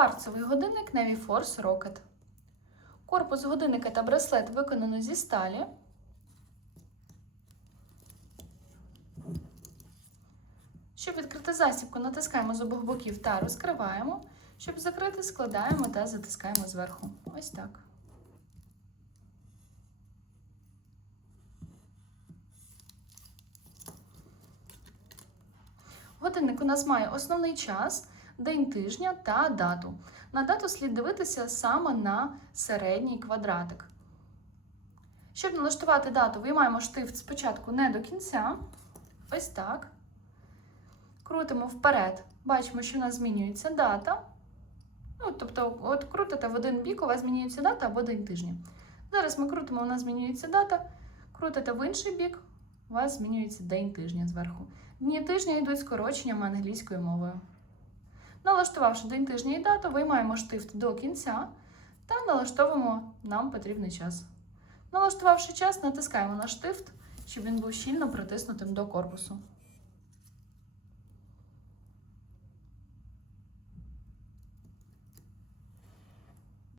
Кварцевий годинник Navy Force Rocket. Корпус годинника та браслет виконано зі сталі. Щоб відкрити засібку, натискаємо з обох боків та розкриваємо. Щоб закрити, складаємо та затискаємо зверху. Ось так. Годинник у нас має основний час, день тижня та дату. На дату слід дивитися саме на середній квадратик. Щоб налаштувати дату, виймаємо штифт спочатку не до кінця. Ось так. Крутимо вперед. Бачимо, що у нас змінюється дата. Ну, тобто, от крутите в один бік, у вас змінюється дата або день тижня. Зараз ми крутимо, у нас змінюється дата. Крутите в інший бік, у вас змінюється день тижня зверху. Дні тижня йдуть скороченнями англійською мовою. Налаштувавши день тижня і дату, виймаємо штифт до кінця та налаштовуємо нам потрібний час. Налаштувавши час, натискаємо на штифт, щоб він був щільно притиснутим до корпусу.